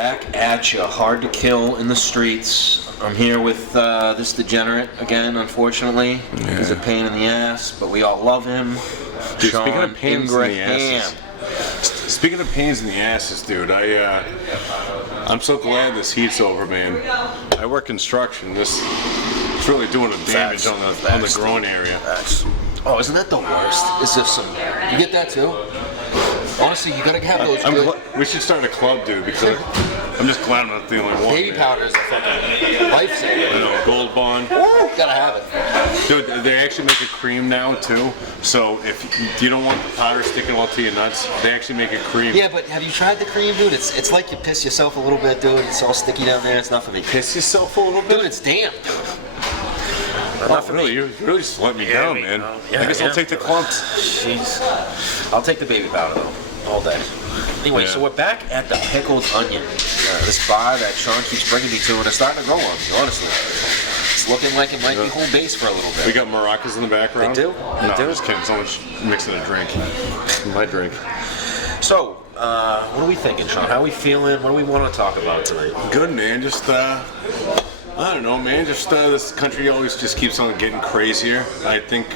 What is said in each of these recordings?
Back at you, hard to kill in the streets. I'm here with this degenerate again, unfortunately. Yeah. He's a pain in the ass, but we all love him. Dude, Shawn speaking of pains in the asses, dude, I'm so glad this heat's over, man. I work construction. It's really doing a damage on the groin area. Oh, isn't that the worst? Is there some? You get that too? Honestly, you gotta have those. We should start a club, dude, because I'm just glad I'm not the only one. Baby powder is a fucking lifesaver. I know, Gold Bond. Woo, gotta have it. Dude, they actually make a cream now too. So if you don't want the powder sticking all to your nuts, they actually make a cream. Yeah, but have you tried the cream, dude? It's like you piss yourself a little bit, dude. It's all sticky down there. It's not for me. Piss yourself a little bit? Dude, it's damp. Oh, really? You really just let me down, man. I guess I'll take the clumps. Jeez. I'll take the baby powder, though, all day. Anyway, so we're back at the Pickled Onion. This bar that Shawn keeps bringing me to, and it's starting to grow on me, honestly. It's looking like it might be home base for a little bit. We got maracas in the background? They do? No, I'm just kidding. Someone's mixing a drink. My drink. So, what are we thinking, Shawn? How are we feeling? What do we want to talk about tonight? Good, man. Just, I don't know, man. Just this country always just keeps on getting crazier. I think.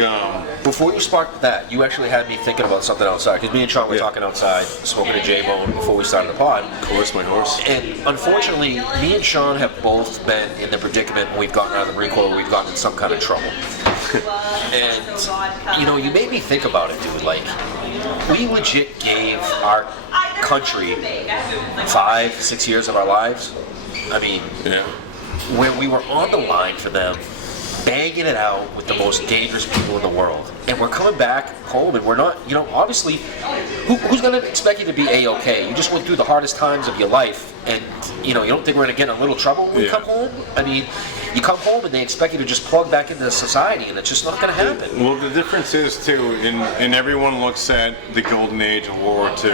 Before you sparked that, you actually had me thinking about something outside. Because me and Shawn were talking outside, smoking a J-Bone before we started the pod. Of course, my horse. And unfortunately, me and Shawn have both been in the predicament when we've gotten out of the Marine Corps, we've gotten in some kind of trouble. And, you know, you made me think about it, dude. Like, we legit gave our country 5-6 years of our lives. I mean, where we were on the line for them, banging it out with the most dangerous people in the world. And we're coming back home and we're not, you know, obviously, who's going to expect you to be A-okay? You just went through the hardest times of your life and, you know, you don't think we're going to get in a little trouble when we come home? I mean, you come home and they expect you to just plug back into society and it's just not going to happen. Well, the difference is, too, and everyone looks at the golden age of World War II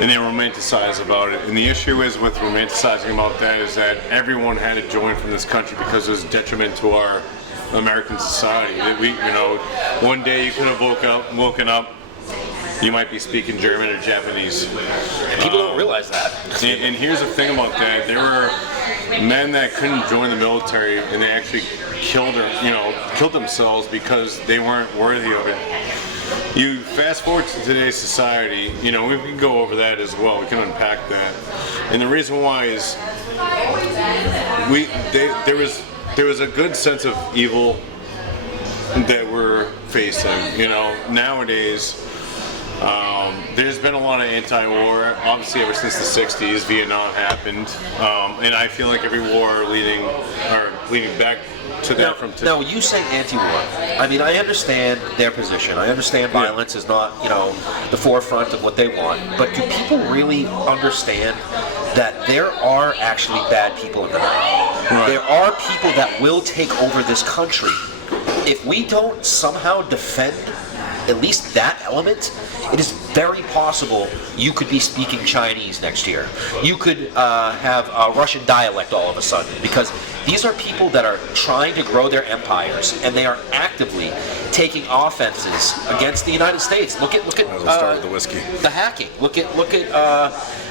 and they romanticize about it. And the issue is with romanticizing about that is that everyone had to join from this country because it was detriment to our American society. We, you know, one day you could have woken up, you might be speaking German or Japanese. People don't realize that. And here's the thing about that: there were men that couldn't join the military, and they actually killed themselves because they weren't worthy of it. You fast forward to today's society, you know, we can go over that as well. We can unpack that, and the reason why is there was a good sense of evil that we're facing. You know, nowadays, there's been a lot of anti-war, obviously ever since the 60s, Vietnam happened, and I feel like every war leading back to that from today. Now, you say anti-war. I mean, I understand their position. I understand violence is not, you know, the forefront of what they want, but do people really understand that there are actually bad people in the night? Right. There are people that will take over this country. If we don't somehow defend at least that element, it is very possible you could be speaking Chinese next year. You could have a Russian dialect all of a sudden, because these are people that are trying to grow their empires, and they are actively taking offenses against the United States. Look at start with the whiskey. The hacking. Look at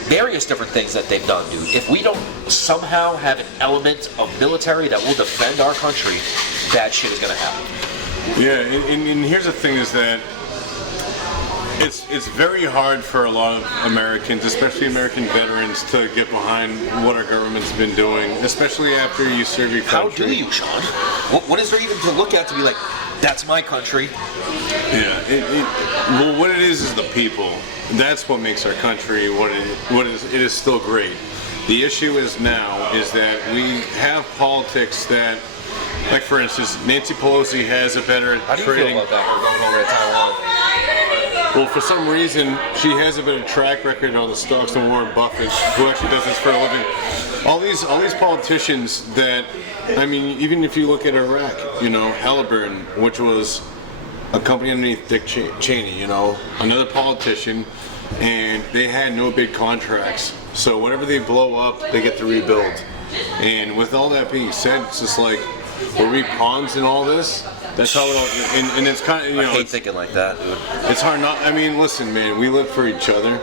various different things that they've done, dude. If we don't somehow have an element of military that will defend our country, bad shit is going to happen. Yeah, and here's the thing is that it's very hard for a lot of Americans, especially American veterans, to get behind what our government's been doing, especially after you serve your country. How do you, Shawn? What is there even to look at to be like, that's my country? Yeah, well, what it is the people. That's what makes our country what it is still great. The issue is now is that we have politics that, like for instance, Nancy Pelosi has a better trading. How do you feel about that? We're going over to Taiwan. Well, for some reason, she has a better track record on the stocks than Warren Buffett, who actually does this for a living. All these politicians that, I mean, even if you look at Iraq, you know, Halliburton, which was a company underneath Dick Cheney, you know, another politician, and they had no big contracts. So whatever they blow up, they get to rebuild. And with all that being said, it's just like, were we pawns in all this? That's how it all, and it's kind of, you know. I hate thinking like that, dude. It's hard not, I mean, listen, man, we live for each other.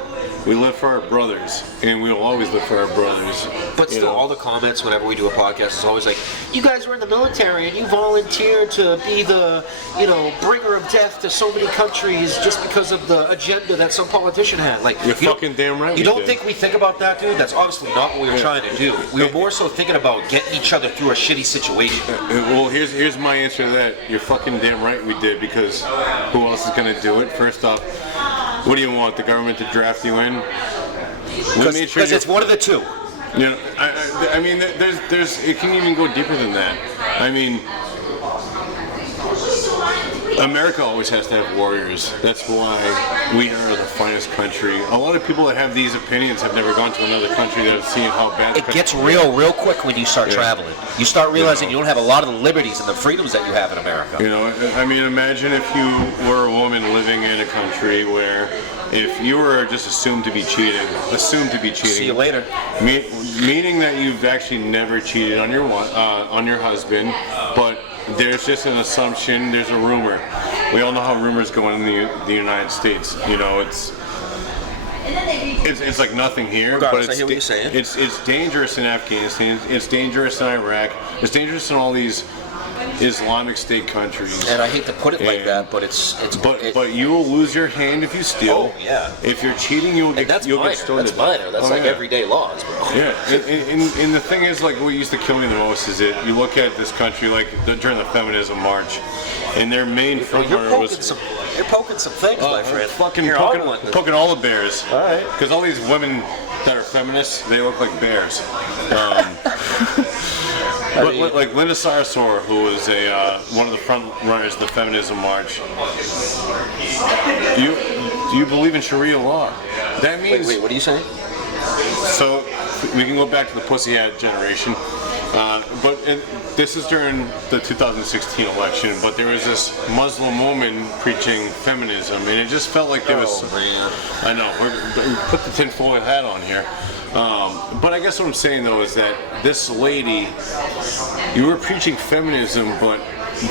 we live for our brothers, and we will always live for our brothers. But still, all the comments whenever we do a podcast is always like, "You guys were in the military and you volunteered to be the, bringer of death to so many countries just because of the agenda that some politician had." Like, you're fucking damn right. You don't think we think about that, dude? That's obviously not what we were trying to do. We were more so thinking about getting each other through a shitty situation. Well, here's my answer to that. You're fucking damn right we did, because who else is gonna do it? First off, what do you want? The government to draft you in? Because it's one of the two. I mean, there's it can even go deeper than that. I mean, America always has to have warriors. That's why we are the finest country. A lot of people that have these opinions have never gone to another country that have seen how bad it gets real quick when you start traveling. You start realizing you don't have a lot of the liberties and the freedoms that you have in America. I mean, imagine if you were a woman living in a country where if you were just assumed to be cheating. See you later. Meaning that you've actually never cheated on your husband, but there's just an assumption, there's a rumor. We all know how rumors go in the United States. It's like nothing here, but I hear what you're saying. It's dangerous in Afghanistan, it's dangerous in Iraq, it's dangerous in all these Islamic State countries. And I hate to put it like that, but but you will lose your hand if you steal. Oh, yeah. If you're cheating, you'll get stoned. That's minor. That's everyday laws, bro. Yeah, and the thing is, like, what used to kill me the most is that you look at this country, like during the feminism march, and their main front runner was. You're poking some things, my friend. Fucking poking all the bears. All right. Because all these women that are feminists, they look like bears. But like Linda Sarsour, who was one of the front runners of the feminism march, do you believe in Sharia law? That means. Wait, what are you saying? So we can go back to the pussy hat generation, but this is during the 2016 election. But there was this Muslim woman preaching feminism, and it just felt like there was. Oh man! I know. We put the tinfoil hat on here. But I guess what I'm saying though is that this lady, you were preaching feminism, but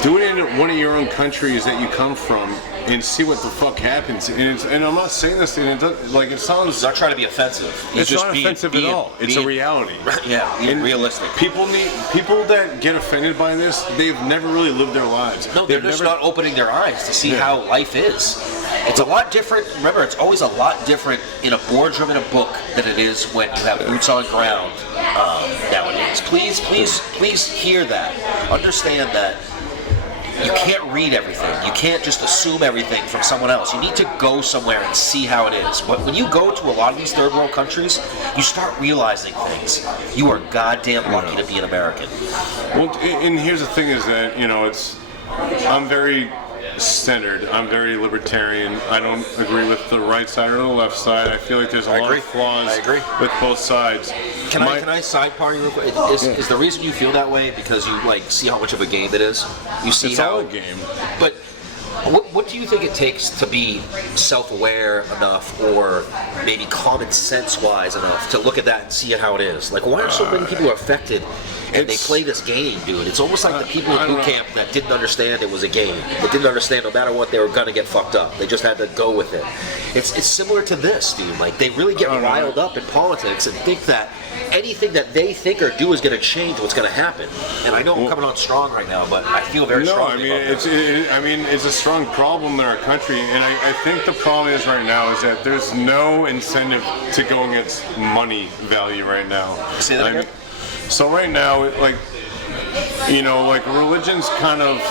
do it in one of your own countries that you come from and see what the fuck happens. And I'm not saying this, and it sounds. It's not trying to be offensive. It's not offensive at all. It's a reality. Yeah, realistic. People that get offended by this, they've never really lived their lives. No, they're just not opening their eyes to see how life is. It's a lot different. Remember, it's always a lot different in a boardroom in a book than it is when you have boots on ground nowadays. Please hear that. Understand that. You can't read everything. You can't just assume everything from someone else. You need to go somewhere and see how it is. When you go to a lot of these third world countries, you start realizing things. You are goddamn lucky to be an American. Well, and here's the thing is that, I'm very centered. I'm very libertarian. I don't agree with the right side or the left side. I feel like there's a lot of flaws with both sides. Can I sidepar you real quick? Is the reason you feel that way because you see how much of a game it is? You see it's all a game. But what do you think it takes to be self-aware enough, or maybe common sense-wise enough, to look at that and see it how it is? Like, why are so many people affected and they play this game, dude? It's almost like the people in boot camp that didn't understand it was a game. They didn't understand no matter what they were gonna get fucked up. They just had to go with it. It's similar to this, dude. Like, they really get riled up in politics and think that anything that they think or do is going to change what's going to happen. And I know I'm coming on strong right now, but I feel very strongly about this. It's a strong problem in our country, and I think the problem is right now is that there's no incentive to go against money value right now. Say that again? So right now, religion's kind of,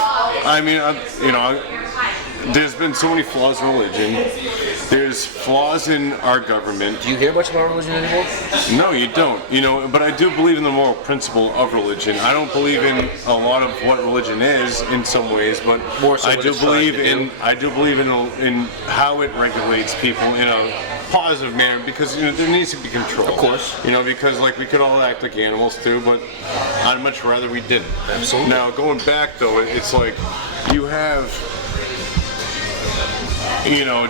there's been so many flaws in religion. There's flaws in our government. Do you hear much about religion anymore? No, you don't. But I do believe in the moral principle of religion. I don't believe in a lot of what religion is in some ways, but I do believe in how it regulates people in a positive manner, because there needs to be control. Of course. Because we could all act like animals too, but I'd much rather we didn't. Absolutely. Now going back though, it's like you have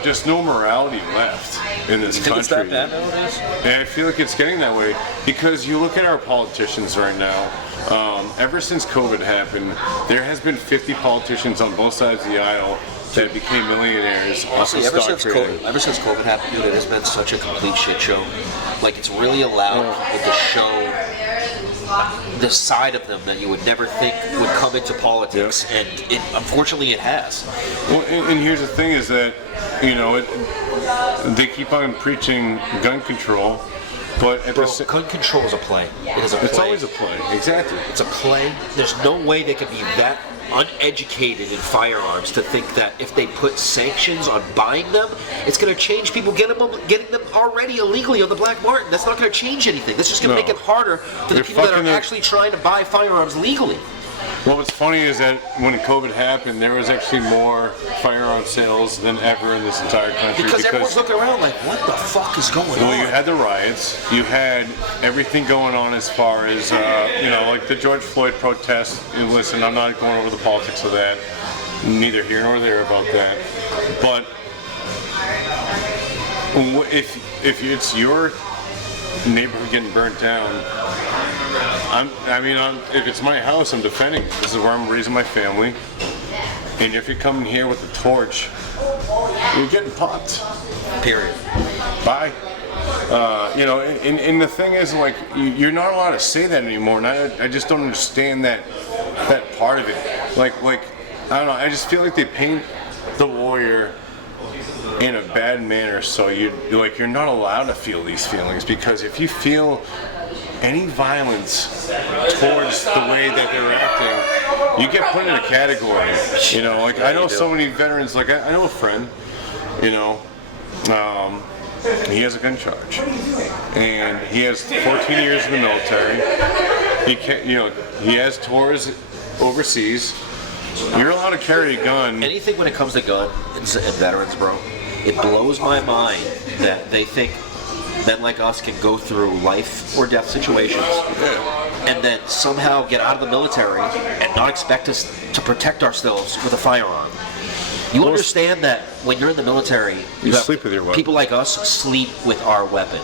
just no morality left in this You think it's country. that bad nowadays? And I feel like it's getting that way because you look at our politicians right now. Ever since COVID happened, there has been 50 politicians on both sides of the aisle that became millionaires off of Ever stock since trading. COVID happened, dude, it has been such a complete shit show. Like, it's really allowed people to show the side of them that you would never think would come into politics, and unfortunately it has. Well, and here's the thing is that, they keep on preaching gun control, but at Bro, the same gun control is a play. It is a play. it's always a play. Exactly. It's a play. There's no way they could be that uneducated in firearms to think that if they put sanctions on buying them, it's going to change people getting them already illegally on the black market. That's not going to change anything. That's just going to make it harder for the They're people that are fucking actually trying to buy firearms legally. Well, what's funny is that when COVID happened, there was actually more firearm sales than ever in this entire country. Because everyone's looking around like, what the fuck is going on? You had the riots, you had everything going on as far as, like the George Floyd protests. Listen, I'm not going over the politics of that, neither here nor there about that. But if it's your neighborhood getting burnt down, if it's my house, I'm defending it. This is where I'm raising my family. And if you come in here with a torch, you're getting popped. Period. Bye. And the thing is, like, you're not allowed to say that anymore. And I just don't understand that part of it. Like, I don't know. I just feel like they paint the warrior in a bad manner, so you're not allowed to feel these feelings, because if you feel any violence towards the way that they're acting, you get put in a category. I know so many veterans. Like I know a friend, he has a gun charge, and he has 14 years in the military. He has tours overseas. You're allowed to carry a gun. Anything when it comes to guns and veterans, bro, it blows my mind that they think men like us can go through life or death situations and then somehow get out of the military and not expect us to protect ourselves with a firearm. You understand that when you're in the military, you sleep with your weapon. People like us sleep with our weapon.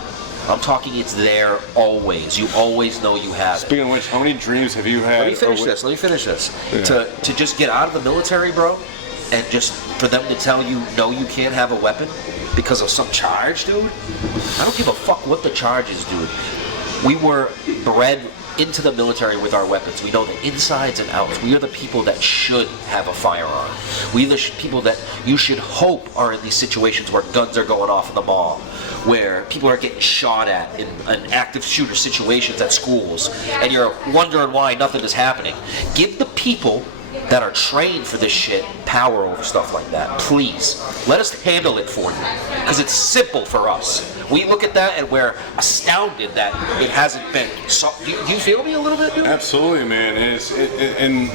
I'm talking, it's there always. You always know you have it. Speaking of which, how many dreams have you had? Let me finish this. Yeah. To just get out of the military, bro, and just for them to tell you, no, you can't have a weapon because of some charge, dude. I don't give a fuck what the charge is, dude. We were bred into the military with our weapons. We know the insides and outs. We are the people that should have a firearm. We are the people that you should hope are in these situations where guns are going off in the mall, where people are getting shot at in active shooter situations at schools, and you're wondering why nothing is happening. Give the people that are trained for this shit power over stuff like that. Please, let us handle it for you, because it's simple for us. We look at that and we're astounded that it hasn't been. So, do you feel me a little bit, dude? Absolutely, man. And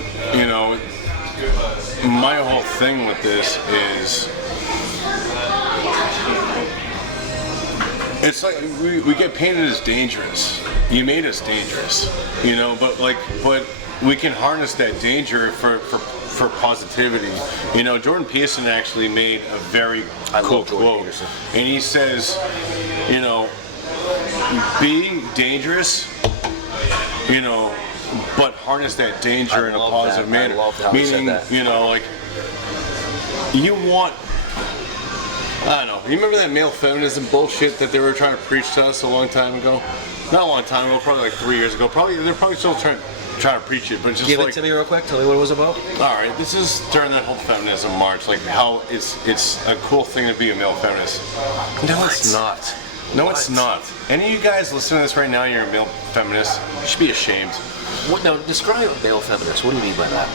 my whole thing with this is, it's like we get painted as dangerous. You made us dangerous, but we can harness that danger for positivity. Jordan Peterson actually made a very cool quote, and he says, be dangerous, but harness that danger in a positive manner. I love how Meaning, he said that. You want, I don't know, you remember that male feminism bullshit that they were trying to preach to us a long time ago? Not a long time ago, probably like 3 years ago. They're probably still trying to preach it, but just Give it to me real quick. Tell me what it was about. All right, this is during that whole feminism march, like how it's a cool thing to be a male feminist. No, it's not. No, it's not. Any of you guys listening to this right now, you're a male feminist. You should be ashamed. What, now, describe a male feminist. What do you mean by that?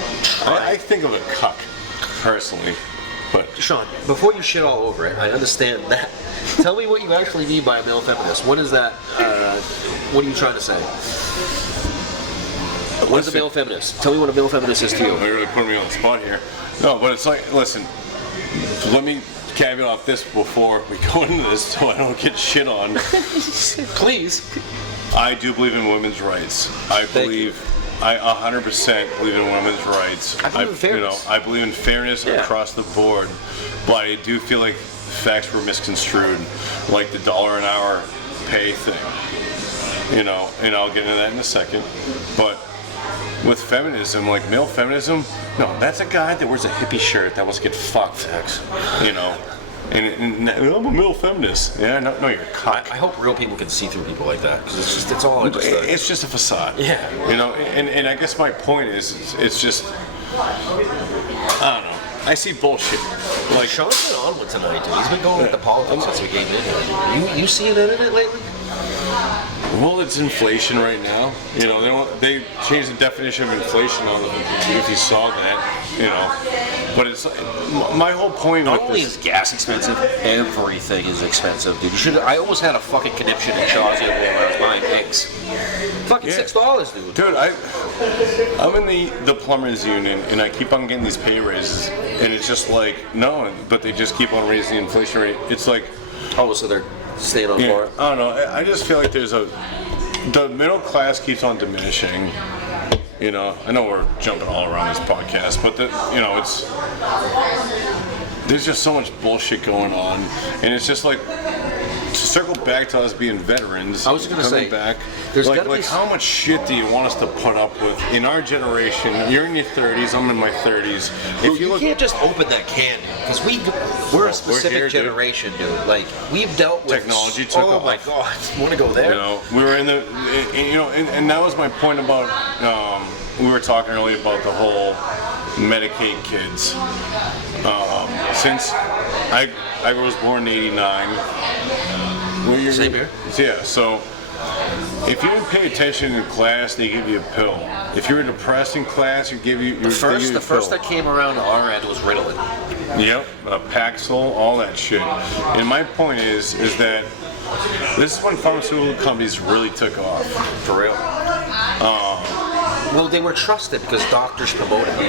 I think of a cuck, personally. But Shawn, before you shit all over it, I understand that. Tell me what you actually mean by a male feminist. What is that? What are you trying to say? What is a male feminist? Tell me what a male feminist is to you. You're really putting me on the spot here. No, but it's like, listen, let me caveat off this before we go into this so I don't get shit on. Please. I do believe in women's rights. I believe I 100% believe in women's rights. I believe in fairness. I believe in fairness across the board, but I do feel like facts were misconstrued, like the $1 an hour pay thing. And I'll get into that in a second. But with feminism, like male feminism, no, that's a guy that wears a hippie shirt that wants to get fucked. And I'm a male feminist. Yeah, no, you're a cock. I hope real people can see through people like that, because it's all just it's just a facade. Yeah. And I guess my point is, it's just, I don't know. I see bullshit. Like Shawn's been on one tonight, dude. He's been going with the politics since we came in here. You seeing it in it lately? Well, it's inflation right now. They changed the definition of inflation on them, if you saw that. But it's my whole point. Not only is gas expensive, everything is expensive, dude. I almost had a fucking conniption in Shaw's the other day when I was buying eggs. Fucking $6, dude. Dude, I'm in the plumbers union, and I keep on getting these pay raises, and it's just like, no, but they just keep on raising the inflation rate. It's like, oh, so they're staying on board. I don't know. I just feel like the middle class keeps on diminishing. I know we're jumping all around this podcast, but there's just so much bullshit going on, and it's just like, to circle back to us being veterans. I was going to say, back, there's gotta be how much shit do you want us to put up with in our generation? You're in your 30s, I'm in my 30s. If you can't just open that can, because we're a specific generation, dude. Like, we've dealt with technology. Took off. Oh my god, you want to go there? We were in the, and that was my point about. We were talking earlier about the whole Medicaid kids. Since I was born in '89. Same here. Yeah, so if you didn't pay attention in class, they give you a pill. If you were depressed in class, they give you the first that came around to our end was Ritalin. Yep, Paxil, all that shit. And my point is that this is when pharmaceutical companies really took off. For real. Well, they were trusted because doctors promoted them.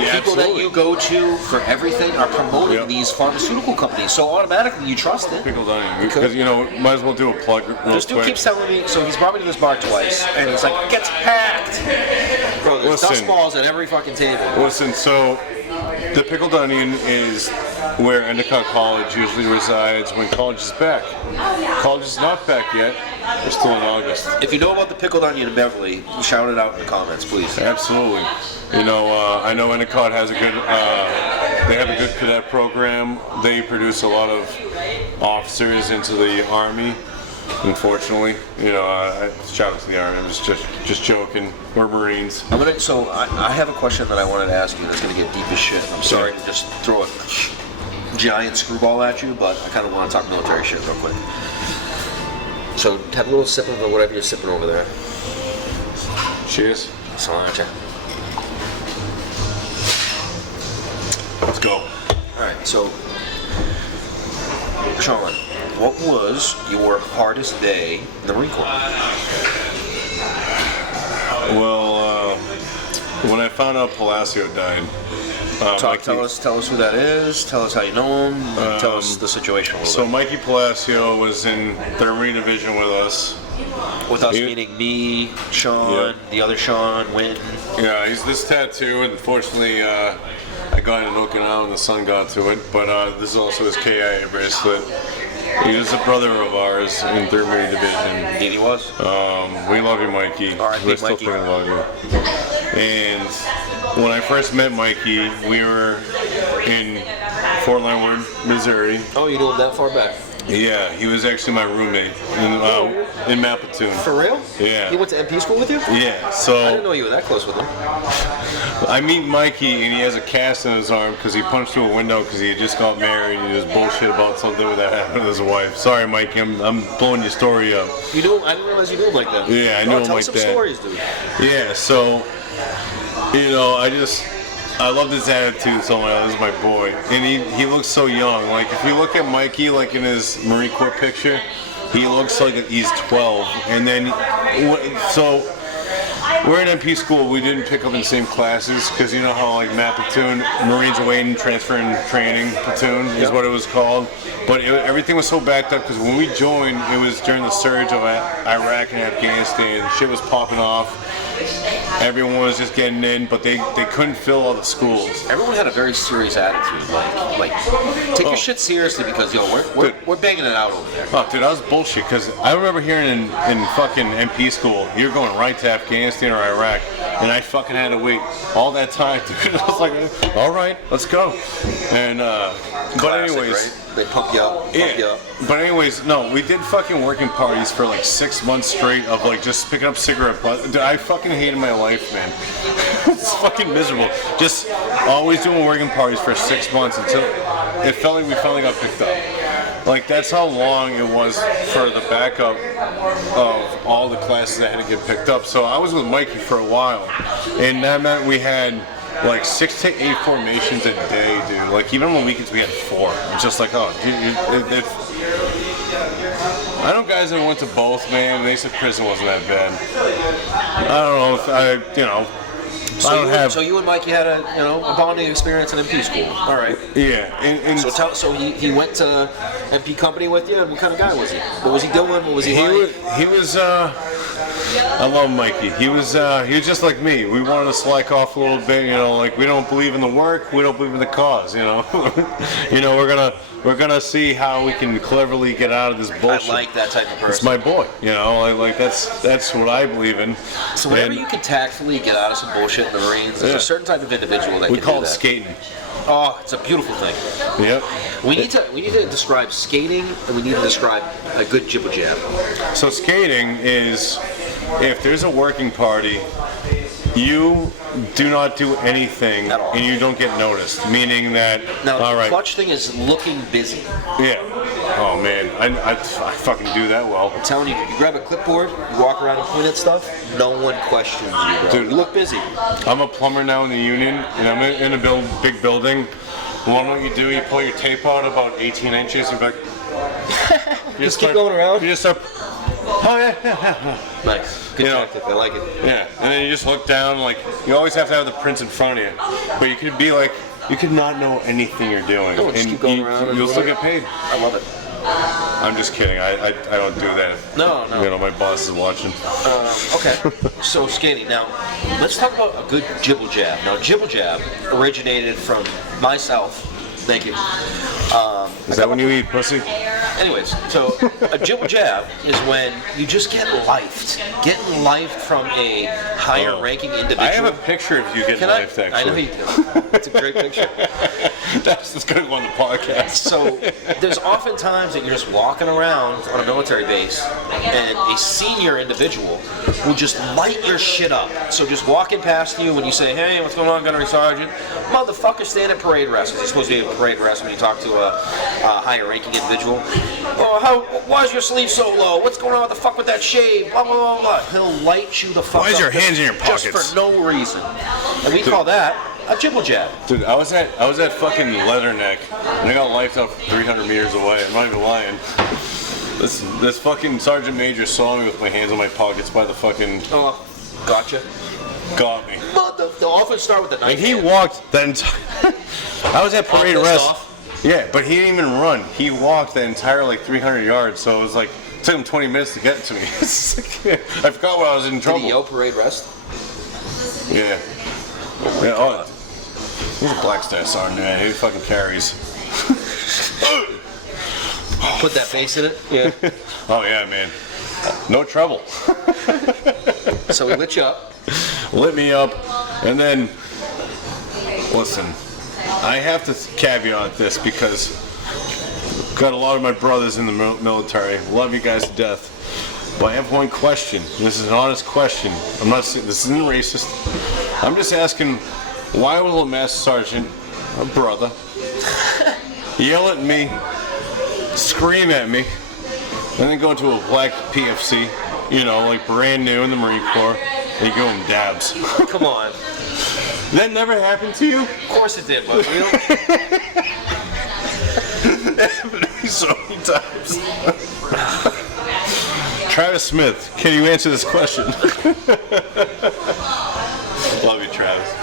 The people that you go to for everything are promoting these pharmaceutical companies, so automatically you trust it. Pickled onion, because might as well do a plug. This dude keeps telling me, so he's brought me to this bar twice, and it's like, it gets packed. Bro, there's dust balls at every fucking table. Listen, so the Pickled Onion is where Endicott College usually resides when college is back. College is not back yet. We're still in August. If you know about the Pickled Onion in Beverly, shout it out in the comments, please. Absolutely. I know Endicott has they have a good cadet program. They produce a lot of officers into the Army. Unfortunately, shout out to the Army. I'm just joking. We're Marines. I have a question that I wanted to ask you that's going to get deep as shit. I'm sorry to just throw a giant screwball at you, but I kind of want to talk military shit real quick. So have a little sip of whatever you're sipping over there. Cheers. Sláinte. Let's go. All right, so Shawn, what was your hardest day in the Marine Corps? Well, when I found out Palacio died. Tell us who that is. Tell us how you know him. Tell us the situation a little bit. So Mikey Palacio was in 3rd Marine Division with us. With us meaning me, Shawn, the other Shawn, Winton. Yeah, he's this tattoo. Unfortunately, I got it in Okinawa and the sun got to it. But this is also his KIA bracelet. He was a brother of ours in 3rd Marine Division. Indeed he was. We love you, Mikey. R.I.P. Still Mikey. fucking love you. And when I first met Mikey, we were in Fort Leonard, Missouri. Oh, you knew him that far back? Yeah, he was actually my roommate in Mapatoon. For real? Yeah. He went to MP school with you? Yeah, so... I didn't know you were that close with him. I meet Mikey and he has a cast in his arm because he punched through a window because he had just got married and he was bullshit about something that happened to his wife. Sorry, Mikey, I'm blowing your story up. You knew him? I didn't realize you knew him like that. Yeah, I knew him like that. Tell some stories, dude. Yeah, so, I love his attitude so much. This is my boy. And he looks so young. Like, if you look at Mikey, like in his Marine Corps picture, he looks like he's 12. And then, so, we're in MP school. We didn't pick up in the same classes because you know how, like, Mapatoon, Marines awaiting transfer and training platoon is what it was called. But everything was so backed up because when we joined, it was during the surge of Iraq and Afghanistan. Shit was popping off. everyone was just getting in, but they couldn't fill all the schools. Everyone had a very serious attitude. Like take your shit seriously because we're banging it out over there. Oh, dude, that was bullshit. Because I remember hearing in fucking MP school, you're going right to Afghanistan or Iraq, and I fucking had to wait all that time. Dude, I was like, all right, let's go. And but anyways, right? They pump you up. But anyways, no, we did fucking working parties for like 6 months straight of like just picking up cigarette butts. Dude, I fucking hated my life, man. It's fucking miserable. Just always doing working parties for 6 months until it felt like we finally got picked up. Like that's how long it was for the backup of all the classes that had to get picked up. So I was with Mikey for a while, and that meant we had like 6 to 8 formations a day, dude. Like even on weekends we had 4. It's just like, oh, dude, I know guys that went to both, man. And they said prison wasn't that bad. I don't know if So you and Mikey had a bonding experience in MP school. All right. Yeah. And so he went to MP company with you. And what kind of guy was he? What was he doing? What was he like? He was. I love Mikey. He was just like me. We wanted to slack off a little bit, like we don't believe in the work, we don't believe in the cause, we're gonna see how we can cleverly get out of this bullshit. I like that type of person. It's my boy, like that's what I believe in. So whenever you can tactfully get out of some bullshit in the Marines, there's a certain type of individual that can do that. We call it skating. Oh, it's a beautiful thing. Yep. We need to describe skating, and we need to describe a good jibber jab. So skating is, if there's a working party, you do not do anything and you don't get noticed. Meaning that, now, all right. The clutch thing is looking busy. Yeah. Oh man, I fucking do that well. I'm telling you, you grab a clipboard, you walk around and point at stuff, no one questions you, bro. Dude, you look busy. I'm a plumber now in the union, and I'm in a big building. What you do, you pull your tape out about 18 inches, and back. Just keep going around. You just start. Oh yeah. Nice. Good tactic. I like it. Yeah, and then you just look down. Like you always have to have the prints in front of you, but you could be like, you could not know anything you're doing, no, just keep going around. You'll still get paid. I love it. I'm just kidding. I don't do that. No. My boss is watching. Okay. So skating. Now, let's talk about a good jibble jab. Now, jibble jab originated from myself. Thank you. Is that when you eat pussy? Anyways, so a jibble jab is when you just get lifed. Getting lifed from a higher ranking individual. I have a picture of you getting lifed, actually. I know you do. It's a great picture. That's going to go on the podcast. So there's often times that you're just walking around on a military base and a senior individual will just light your shit up. So just walking past you when you say, hey, what's going on, Gunnery Sergeant? Motherfucker, stand at parade rest. You're supposed to be at parade rest when you talk to a higher ranking individual. Oh, why is your sleeve so low? What's going on with the fuck with that shave? Blah, blah, blah, blah. He'll light you the fuck up. Why is your hands in your pockets? Just for no reason. And we call that a jibble jab. Dude, I was at fucking Leatherneck, and I got lifed up 300 meters away. I'm not even lying. This fucking Sergeant Major saw me with my hands in my pockets by the fucking. Oh, gotcha. Got me. But they'll often start with the knife. And he walked the entire. I was at parade rest. Yeah, but he didn't even run. He walked the entire like 300 yards, so it was like it took him 20 minutes to get to me. I forgot when I was in trouble. Did he yell parade rest? Yeah. Yeah. He's a Black Star Sergeant, man. He fucking carries. Put that face in it? Yeah. Oh, yeah, man. No trouble. So he lit you up. Lit me up. And then, listen, I have to caveat this because I've got a lot of my brothers in the military. Love you guys to death. But I have one question. This is an honest question. This isn't racist. I'm just asking, why will a master sergeant, a brother, yell at me, scream at me, and then go into a black PFC, like brand new in the Marine Corps, and you give him dabs? Come on. That never happened to you? Of course it did, but real. It happened to me so many times. Travis Smith, can you answer this question? Love you, Travis.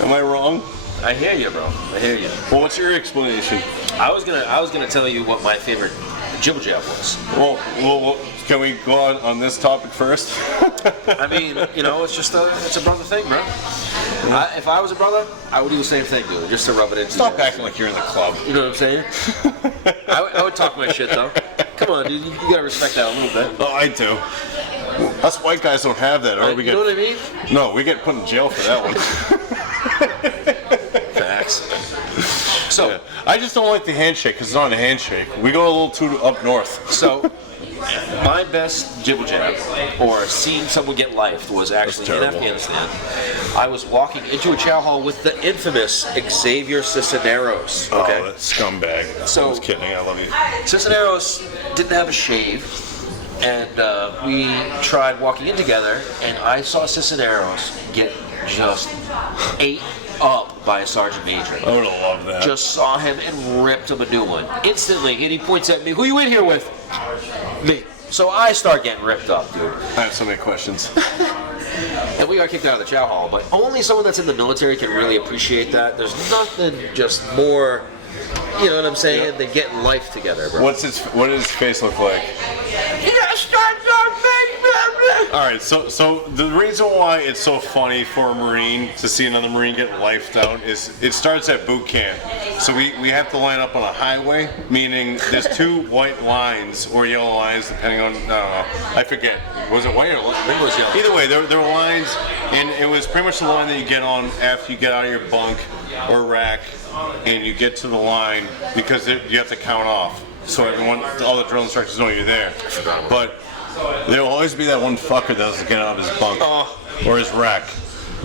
Am I wrong? I hear you, bro. I hear you. Well, what's your explanation? I was gonna tell you what my favorite jibble jab was. Well, can we go on this topic first? I mean, it's just it's a brother thing, bro. If I was a brother, I would do the same thing, dude, just to rub it in. Stop acting like you're in the club. You know what I'm saying? I would talk my shit, though. Come on, dude, you gotta respect that a little bit. Oh, I do. Us white guys don't have that, or we You get. know what I mean? No, we get put in jail for that one. Facts. So, Yeah. I just don't like the handshake because it's not a handshake. We go a little too up north. So, my best jibble jab, or seeing someone get lifed, was actually in terrible. Afghanistan. I was walking into a chow hall with the infamous Xavier Cisneros. Okay, Oh, that scumbag. So- I was kidding. I love you. Cisneros didn't have a shave, and we tried walking in together, and I saw Cisneros get just ate up by a sergeant major. I would have loved that. Just saw him and ripped him a new one instantly, and he points at me. Who you in here with? Me. So I start getting ripped up, dude. I have so many questions. And we got kicked out of the chow hall, but only someone that's in the military can really appreciate that. There's nothing just more, you know what I'm saying, Yep. than getting life together, bro. What does his face look like? All right, so the reason why it's so funny for a Marine to see another Marine get lifed out is it starts at boot camp. So we have to line up on a highway, meaning there's two white lines or yellow lines, depending on, I forget. Was it white or I think it was yellow. Either way, there were lines, and it was pretty much the line that you get on after you get out of your bunk or rack, and you get to the line because you have to count off. So all the drill instructors know you're there. But there will always be that one fucker that doesn't get out of his bunk or his rack,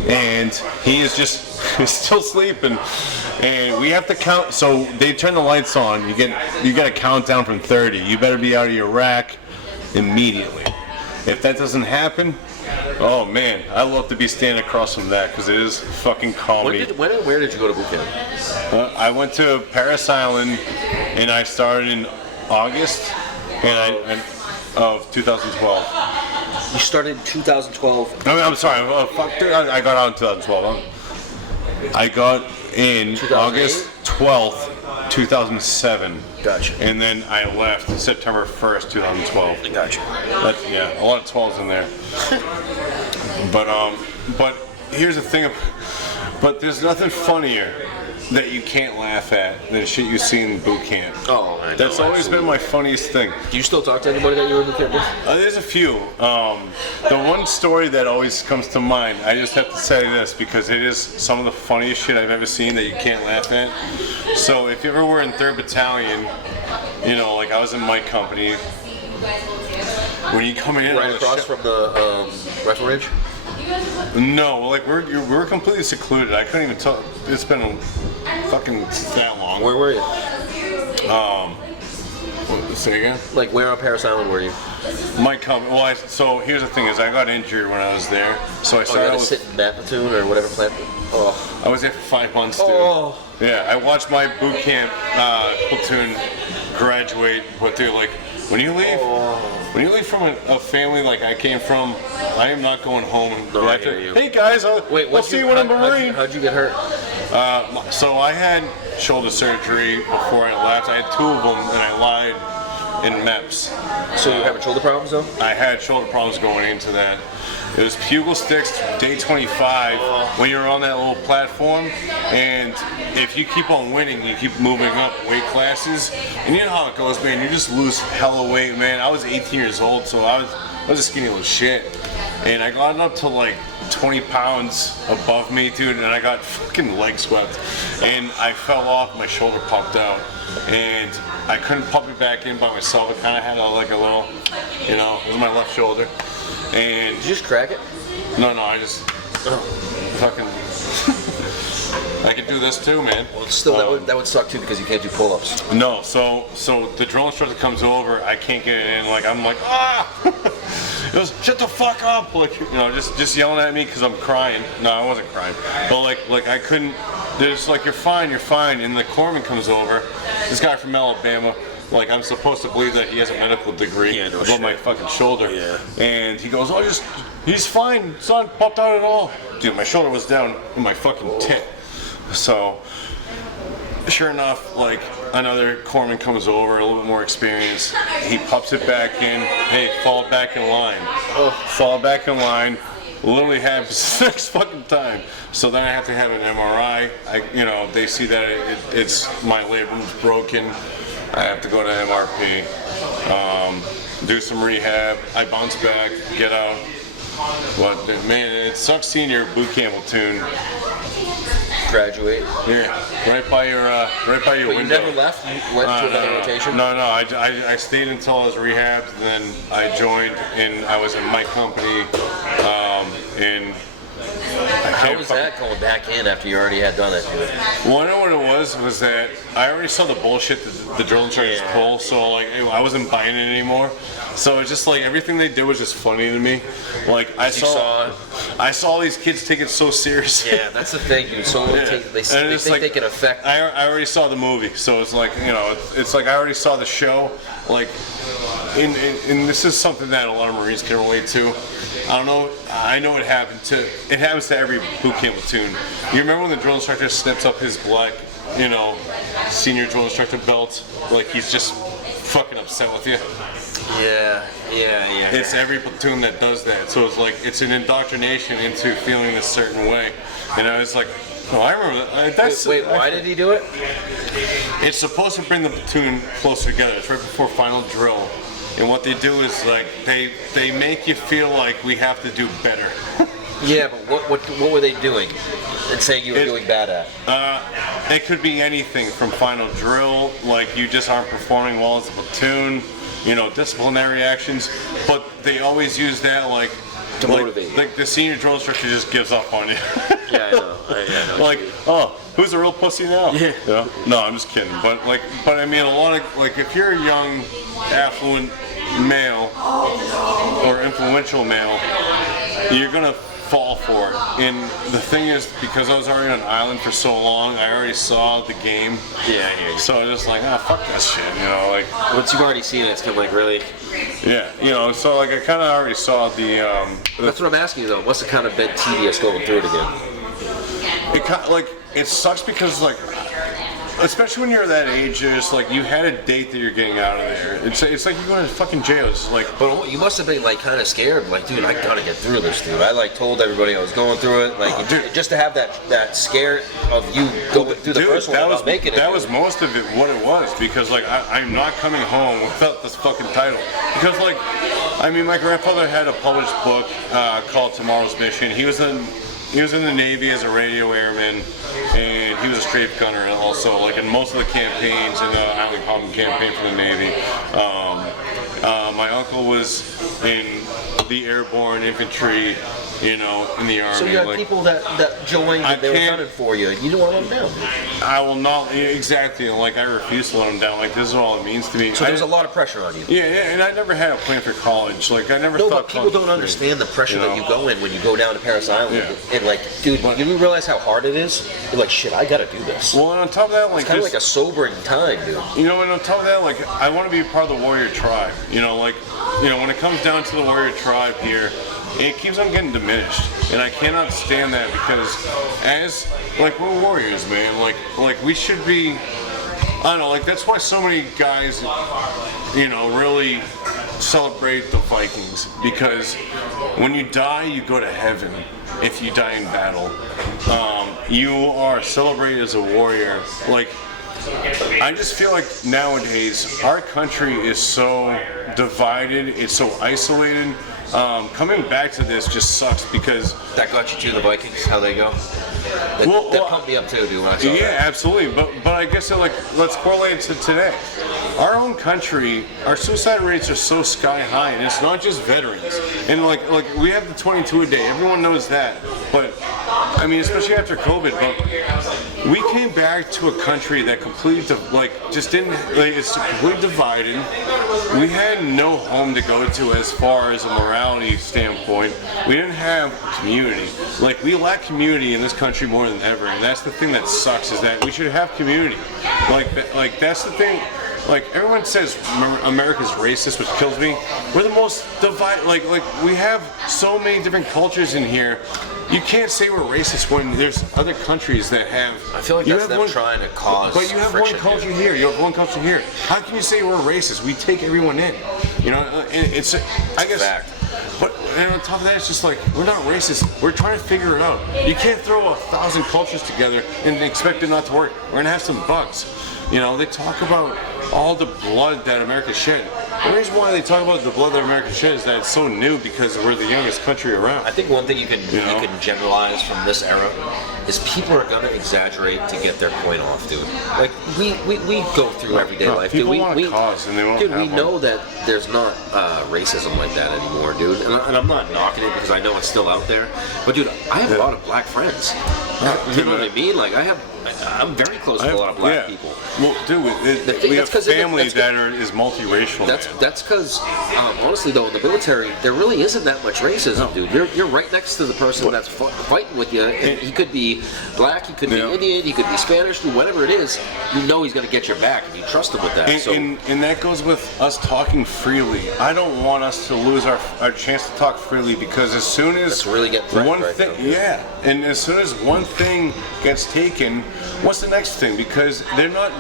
and he is he's still sleeping, and we have to count. So they turn the lights on. You got to count down from 30. You better be out of your rack immediately. If that doesn't happen, oh man, I love to be standing across from that because it is fucking comedy. When and where did you go to boot camp? I went to Paris Island, and I started in August, of 2012. You started in 2012. I'm sorry. I got out in 2012. I got in 2008? August 12th, 2007. Gotcha. And then I left September 1st, 2012. Gotcha. A lot of 12s in there. But here's the thing. But there's nothing funnier that you can't laugh at than shit you see in boot camp. Oh, I know. That's always been my funniest thing. Do you still talk to anybody that you were in boot camp with? There's a few. The one story that always comes to mind, I just have to say this because it is some of the funniest shit I've ever seen that you can't laugh at. So if you ever were in 3rd Battalion, like I was in my company, when you come in Right across from the rifle range? No, like we're completely secluded. I couldn't even tell. It's been fucking that long. Where were you? Say again? Like where on Paris Island were you? My company. Well, so here's the thing: is I got injured when I was there. So I You started had to with. sit in that platoon or whatever plant. Oh. I was there for 5 months, dude. Oh. Yeah, I watched my boot camp platoon graduate. But dude, like when you leave from a family like I came from, I am not going home. No, I hear you. Hey guys, I'll see you when I'm a Marine. How'd you get hurt? So I had shoulder surgery before I left. I had 2 of them, and I lied in MEPS. So you were having shoulder problems though? I had shoulder problems going into that. It was Pugil Sticks, day 25, when you're on that little platform, and if you keep on winning, you keep moving up weight classes, and you know how it goes, man. You just lose hella weight, man. I was 18 years old, so I was a skinny little shit, and I got up to like 20 pounds above me, dude, and I got fucking leg swept, and I fell off. My shoulder popped out, and I couldn't pump it back in by myself. It kind of had a little, it was my left shoulder. And Did you just crack it? no, I just fucking I could do this too, man. Well, still, that would suck too because you can't do pull-ups. No, so the drill instructor comes over, I can't get it in, I'm like, It goes, shut the fuck up, just yelling at me because I'm crying. No, I wasn't crying, but like I couldn't. They're just like, you're fine, and the corpsman comes over, this guy from Alabama. Like, I'm supposed to believe that he has a medical degree above my fucking shoulder. Yeah. And he goes, he's fine. It's not popped out at all. Dude, my shoulder was down in my fucking tit. So, sure enough, like another corpsman comes over, a little bit more experience. He pops it back in. Hey, fall back in line. Fall back in line. Literally happens next fucking time. So then I have to have an MRI. They see that it's my labrum's broken. I have to go to MRP, do some rehab. I bounce back, get out. But man, it sucks seeing your boot camp platoon graduate. Yeah, right by your But window. you never left? You went to another rotation? No. I stayed until I was rehabbed. Then I joined, and I was in my company. How was that going back in after you already had done it? Well, I know what it was that I already saw the bullshit that the drill instructors pull, so like I wasn't buying it anymore. So it's just like everything they did was just funny to me. Like I saw all these kids take it so serious. Yeah, that's the thing, dude. So they think they can affect. I already saw the movie, so it's like it's like I already saw the show. Like, and this is something that a lot of Marines can relate to. I don't know. I know it happens to every boot camp platoon. You remember when the drill instructor snips up his black, senior drill instructor belt? Like he's just fucking upset with you. Yeah. It's every platoon that does that. So it's like it's an indoctrination into feeling a certain way. And I was like, no, I remember that. Wait, why did he do it? It's supposed to bring the platoon closer together. It's right before final drill. And what they do is like they make you feel like we have to do better. Yeah, but what were they doing? And saying you were doing bad at? It could be anything from final drill, like you just aren't performing well as a platoon, disciplinary actions. But they always use that like to motivate. Like the senior drill instructor just gives up on you. Yeah, I know. Like, oh, who's a real pussy now? Yeah. No, I'm just kidding. But I mean, a lot of if you're a young, affluent male or influential male, you're gonna fall for it. And the thing is, because I was already on an island for so long, I already saw the game. Yeah, I hear you. So I was just like, fuck that shit, Once you've already seen it, it's kind of like, really? Yeah, so like I kind of already saw the. That's what I'm asking you though. What's the kind of bit tedious going through it again? It sucks because especially when you're that age, it's like you had a date that you're getting out of there. It's like you're going to fucking jail. It's like, but you must have been kind of scared. Like, dude, I gotta get through this, dude. I told everybody I was going through it. Just to have that scare of you going through the first one without making it. That was most of it. What it was because I'm not coming home without this fucking title because my grandfather had a published book called Tomorrow's Mission. He was in the Navy as a radio airman, and he was a strafe gunner also, in most of the campaigns in the Island Common campaign for the Navy. My uncle was in the airborne infantry, in the Army. So you had people that joined and they were gunning for you, and you don't want to let them down. I will not, exactly, I refuse to let them down. This is all it means to me. So there's a lot of pressure on you. Yeah, and I never had a plan for college. I never thought. But people don't understand the pressure that you go in when you go down to Paris Island. Yeah. And dude, you realize how hard it is? You're like, shit, I gotta do this. Well, and on top of that, it's kind of like a sobering time, dude. And on top of that, I want to be a part of the warrior tribe. When it comes down to the warrior tribe here, it keeps on getting diminished, and I cannot stand that because we're warriors, man. We should be. I don't know. That's why so many guys, really celebrate the Vikings because when you die, you go to heaven. If you die in battle, you are celebrated as a warrior. I just feel like nowadays our country is so divided, it's so isolated. Coming back to this just sucks because that got you to the Vikings. How they go? That pumped me up too, dude. When I saw that. Absolutely. But I guess let's correlate it to today. Our own country, our suicide rates are so sky high, and it's not just veterans. And we have the 22 a day. Everyone knows that. But especially after COVID. But we came back to a country that completely just didn't. It's completely divided. We had no home to go to as far as a morality standpoint. We didn't have community. We lack community in this country more than ever, and that's the thing that sucks. Is that we should have community. That's the thing. Everyone says America's racist, which kills me. We're the most divided. We have so many different cultures in here, you can't say we're racist when there's other countries that have. I feel like you that's have them one, trying to cause. But you have friction one culture here. You have one culture here. How can you say we're racist? We take everyone in. You know, and it's. I guess. Fact. But and on top of that, it's just like we're not racist. We're trying to figure it out. You can't throw 1,000 cultures together and expect it not to work. We're gonna have some bugs. You know, they talk about all the blood that America shed. The reason why they talk about the blood that America shed is that it's so new because we're the youngest country around. I think one thing you can know? generalize from this era is people are gonna exaggerate to get their point off, dude. Like we go through everyday life, dude. People want a cause and they won't dude, have we one. know that there's not racism like that anymore, dude. And I'm not knocking it because I know it's still out there. But dude, I have a lot of black friends. You know what I mean? Like I'm very close to a lot of black people. Well, dude, we have family that is multiracial. That's because, honestly though, in the military, there really isn't that much racism, dude. You're right next to the person that's fighting with you. And he could be black, he could be Indian, he could be Spanish, dude, whatever it is. You know he's going to get your back, and you trust him with that. And that goes with us talking freely. I don't want us to lose our chance to talk freely because as soon as that's really getting one right thing, now, and as soon as one thing gets taken, what's the next thing? Because they're not.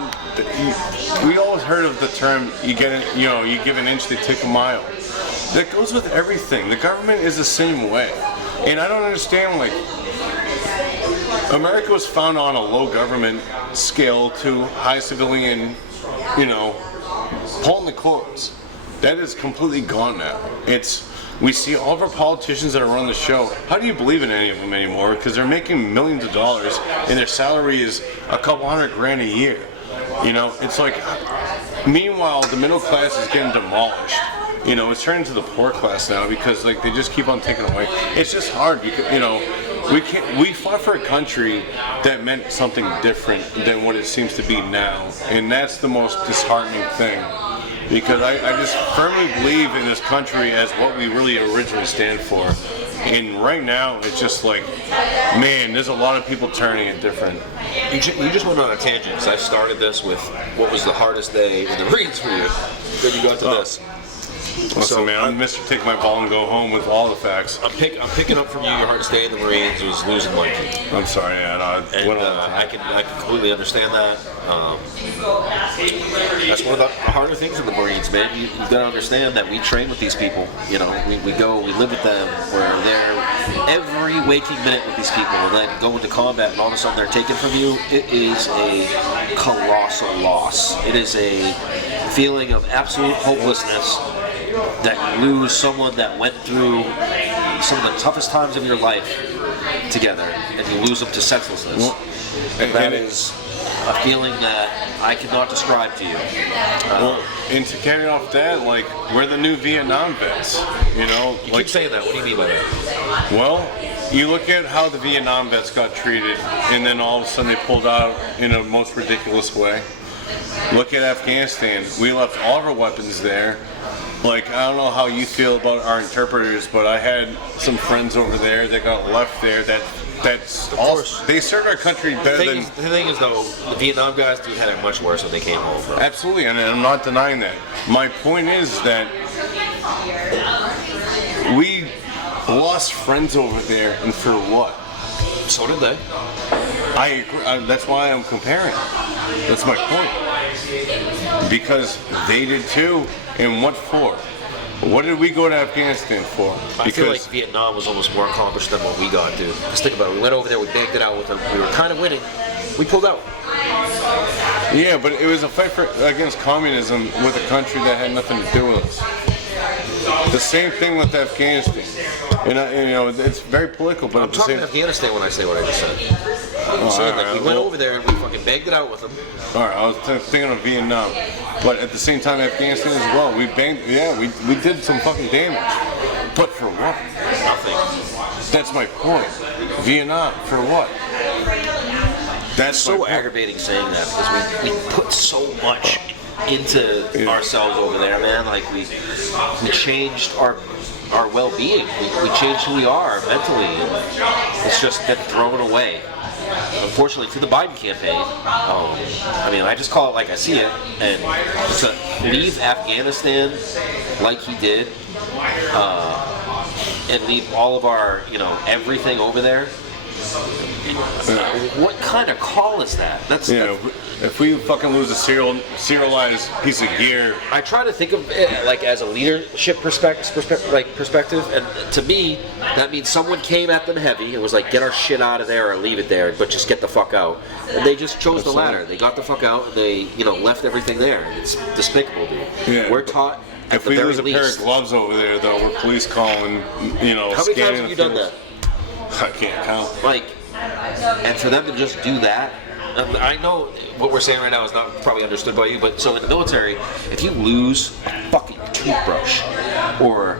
We always heard of the term you give an inch, they take a mile. That goes with everything. The government is the same way, and I don't understand. Like, America was founded on a low government scale to high civilian, pulling the cords. That is completely gone now. We see all of our politicians that are on the show. How do you believe in any of them anymore? Because they're making millions of dollars and their salary is a couple $100,000 a year. You know, it's like, meanwhile, the middle class is getting demolished. You know, it's turning to the poor class now because like they just keep on taking away. It's just hard because, we fought for a country that meant something different than what it seems to be now. And that's the most disheartening thing. Because I just firmly believe in this country as what we really originally stand for. And right now, it's just like, man, there's a lot of people turning it different. You just went on a tangent because I started this with what was the hardest day in the Marines for you. Then you got to this. Listen, man, I'm Mr. Take My Ball and Go Home with all the facts. I'm picking up from you. Your hardest day in the Marines was losing Mikey. I'm sorry, I can completely understand that. That's one of the harder things in the Marines, man. You got to understand that we train with these people. You know, we go, we live with them. We're there every waking minute with these people, and then go into combat, and all of a sudden they're taken from you. It is a colossal loss. It is a feeling of absolute hopelessness that you lose someone that went through some of the toughest times of your life together, and you lose them to senselessness. And that is a feeling that I cannot describe to you. And to carry off that, like, we're the new Vietnam vets, You keep saying that. What do you mean by that? Well, you look at how the Vietnam vets got treated, and then all of a sudden they pulled out in a most ridiculous way. Look at Afghanistan. We left all of our weapons there. Like, I don't know how you feel about our interpreters, but I had some friends over there that got left there that's all. They served our country better than. The thing is, though, the Vietnam guys had it much worse when they came home, bro. Absolutely, and I'm not denying that. My point is that we lost friends over there, and for what? So did they. I agree. That's why I'm comparing. That's my point. Because they did too, and what for? What did we go to Afghanistan for? I feel like Vietnam was almost more accomplished than what we got, dude. Just think about it. We went over there, we bagged it out with them. We were kind of winning. We pulled out. Yeah, but it was a fight against communism with a country that had nothing to do with us. The same thing with Afghanistan. And it's very political, but I'm talking Afghanistan when I say what I just said. I'm saying that we went over there and we fucking bagged it out with them. All right, I was thinking of Vietnam, but at the same time, Afghanistan as well. We banged, we did some fucking damage, but for what? Nothing. That's my point. Vietnam, for what? That's so aggravating saying that because we put so much into ourselves over there, man. Like we changed our well-being. We changed who we are mentally, and it's just been thrown away. Unfortunately, to the Biden campaign, I just call it like I see it, and to leave Afghanistan like he did, and leave all of our, everything over there. What kind of call is that? That's if we fucking lose a serialized piece of gear. I try to think of it like as a leadership perspective, and to me, that means someone came at them heavy and was like, "Get our shit out of there or leave it there, but just get the fuck out." And they just chose the latter. They got the fuck out. And they, left everything there. It's despicable, dude. Yeah. We're taught. If we lose a pair of gloves over there, though, we're police calling. How many times have you done that? I can't count. And for them to just do that, I know what we're saying right now is not probably understood by you, but so in the military, if you lose a fucking toothbrush or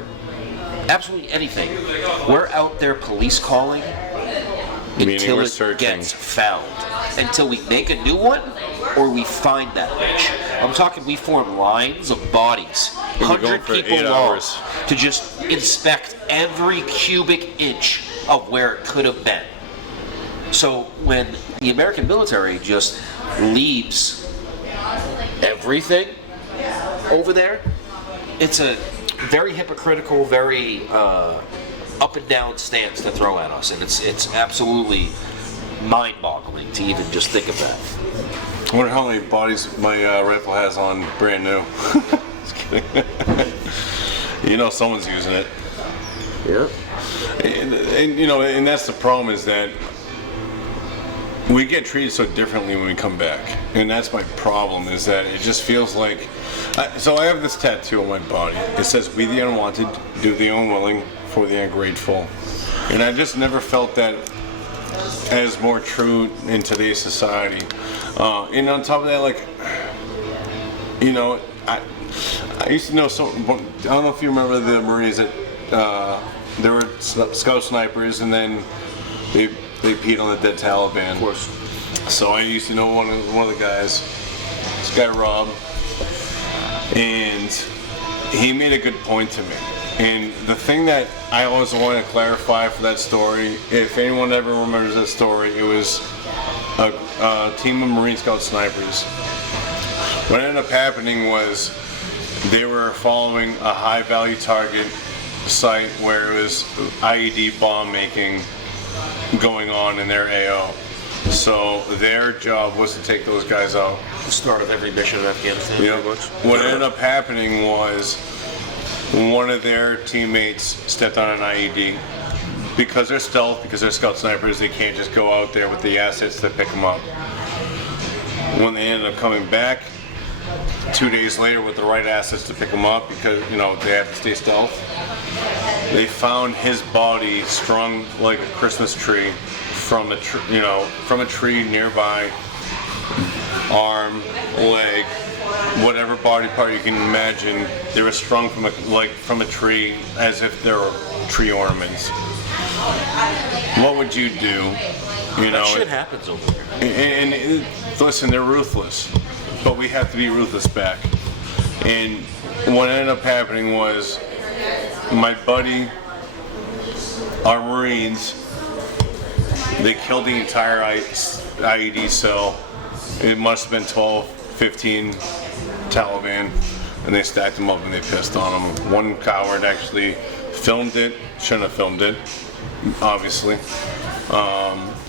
absolutely anything, we're out there police calling until it gets found. Until we make a new one or we find that bitch. I'm talking we form lines of bodies, 100 people long, to just inspect every cubic inch of where it could have been. So when the American military just leaves everything over there, it's a very hypocritical, very up and down stance to throw at us, and it's absolutely mind-boggling to even just think of that. I wonder how many bodies my rifle has on brand new. Just kidding. Someone's using it. Yeah. And that's the problem, is that we get treated so differently when we come back, and that's my problem. Is that it just feels like. So I have this tattoo on my body. It says, "We the unwanted do the unwilling for the ungrateful," and I just never felt that as more true in today's society. And on top of that, I used to know I don't know if you remember the Marines that there were scout snipers, and then they peed on the dead Taliban. Of course. So I used to know one of the guys, this guy Rob, and he made a good point to me. And the thing that I always want to clarify for that story, if anyone ever remembers that story, it was a team of Marine Scout snipers. What ended up happening was they were following a high value target site where it was IED bomb making going on in their AO. So their job was to take those guys out. The start of every mission in Afghanistan. Yeah. What ended up happening was one of their teammates stepped on an IED. Because they're stealth, because they're scout snipers, they can't just go out there with the assets to pick them up. When they ended up coming back 2 days later with the right assets to pick them up, because they have to stay stealth, they found his body strung like a Christmas tree from a tree nearby, arm, leg, whatever body part you can imagine. They were strung from a tree as if they were tree ornaments. What would you do? That shit happens over there. And listen, they're ruthless, but we have to be ruthless back. And what ended up happening was my buddy, our Marines, they killed the entire IED cell. It must have been 12, 15 Taliban, and they stacked them up and they pissed on them. One coward actually filmed it, shouldn't have filmed it, obviously.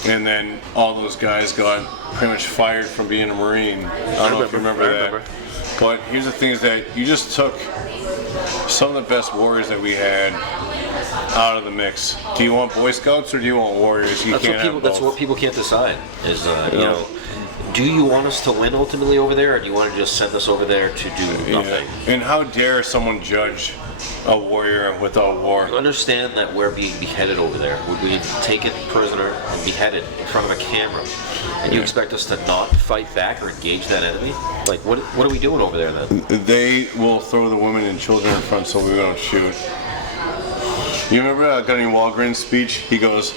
And then all those guys got pretty much fired from being a Marine. I don't know if you remember that. But here's the thing, is that you just took some of the best warriors that we had out of the mix. Do you want Boy Scouts or do you want warriors? That's what people can't decide. Is do you want us to win ultimately over there, or do you want to just send us over there to do nothing? Yeah. And how dare someone judge a warrior without war? You understand that we're being beheaded over there. We're being taken prisoner and beheaded in front of a camera. And you expect us to not fight back or engage that enemy? Like, what are we doing over there then? They will throw the women and children in front so we don't shoot. You remember Gunny Walgren's speech? He goes,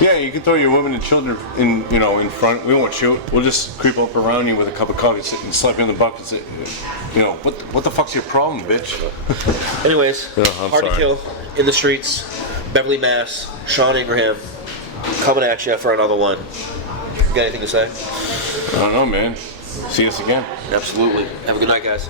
"Yeah, you can throw your women and children in front. We won't shoot. We'll just creep up around you with a cup of coffee, sit and slap you in the butt and say, what the fuck's your problem, bitch?" Anyways, hard to kill in the streets. Beverly, Mass. Shawn Ingraham coming at you for another one. You got anything to say? I don't know, man. See us again. Absolutely. Have a good night, guys.